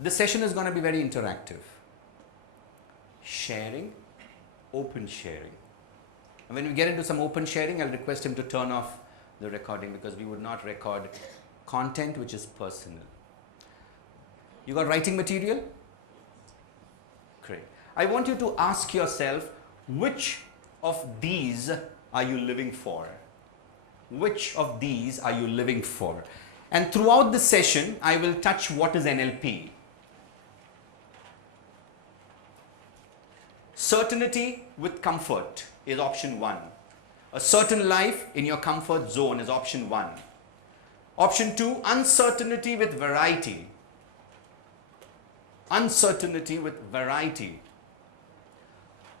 This session is going to be very interactive. Sharing, open sharing. And when we get into some open sharing, I'll request him to turn off the recording because we would not record content which is personal. You got writing material? Great. I want you to ask yourself, which of these are you living for? Which of these are you living for? And throughout the session, I will touch what is NLP. Certainty with comfort is option 1. A certain life in your comfort zone is option 1. Option 2, uncertainty with variety. Uncertainty with variety.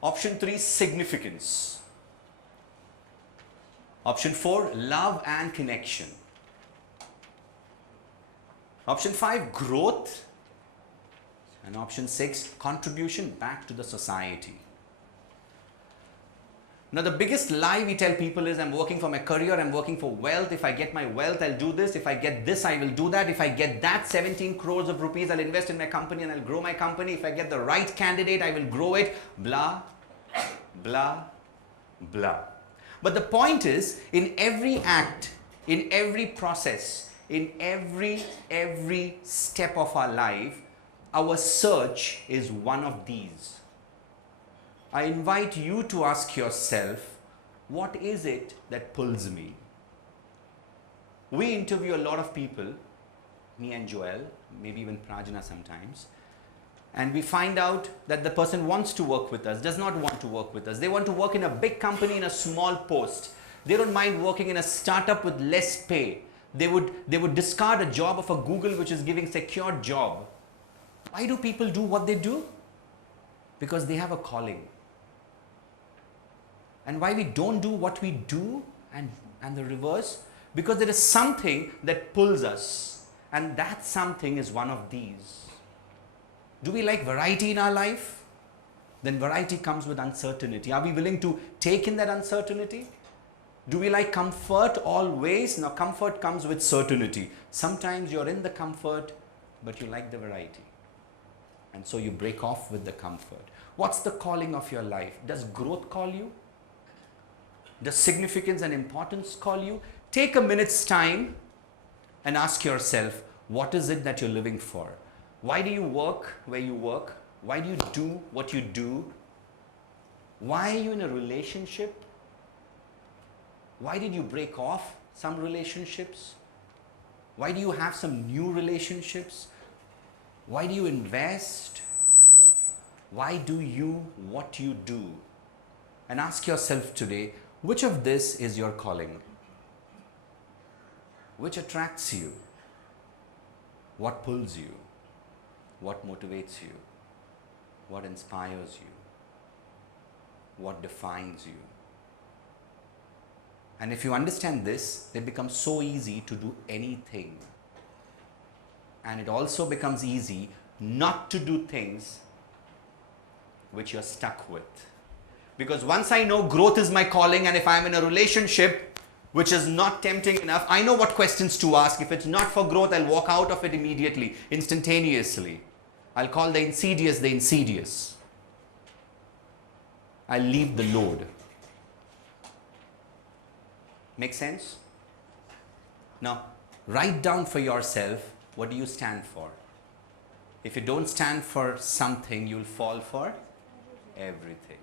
Option 3, significance. Option 4, love and connection. Option 5, growth. And option 6, contribution back to the society. Now the biggest lie we tell people is, I'm working for my career, I'm working for wealth. If I get my wealth, I'll do this. If I get this, I will do that. If I get that 17 crores of rupees, I'll invest in my company and I'll grow my company. If I get the right candidate, I will grow it. Blah, blah, blah. But the point is, in every act, in every process, in every step of our life, our search is one of these. I invite you to ask yourself, what is it that pulls me? We interview a lot of people, me and Joel, maybe even Prajna sometimes, and we find out that the person wants to work with us, does not want to work with us. They want to work in a big company in a small post. They don't mind working in a startup with less pay. They would discard a job of a Google which is giving secure job. Why do people do what they do? Because they have a calling. And why we don't do what we do and the reverse? Because there is something that pulls us, and that something is one of these. Do we like variety in our life? Then variety comes with uncertainty. Are we willing to take in that uncertainty? Do we like comfort always? Now comfort comes with certainty. Sometimes you're in the comfort, but you like the variety. And so you break off with the comfort. What's the calling of your life? Does growth call you? Does significance and importance call you? Take a minute's time and ask yourself, what is it that you're living for? Why do you work where you work? Why do you do what you do? Why are you in a relationship? Why did you break off some relationships? Why do you have some new relationships? Why do you invest? Why do you what you do? And ask yourself today, which of this is your calling? Which attracts you? What pulls you? What motivates you? What inspires you? What defines you? And if you understand this, it becomes so easy to do anything. And it also becomes easy not to do things which you're stuck with. Because once I know growth is my calling, and if I'm in a relationship which is not tempting enough, I know what questions to ask. If it's not for growth, I'll walk out of it immediately, instantaneously. I'll call the insidious the insidious. I'll leave the load. Make sense? Now, write down for yourself, what do you stand for? If you don't stand for something, you'll fall for everything.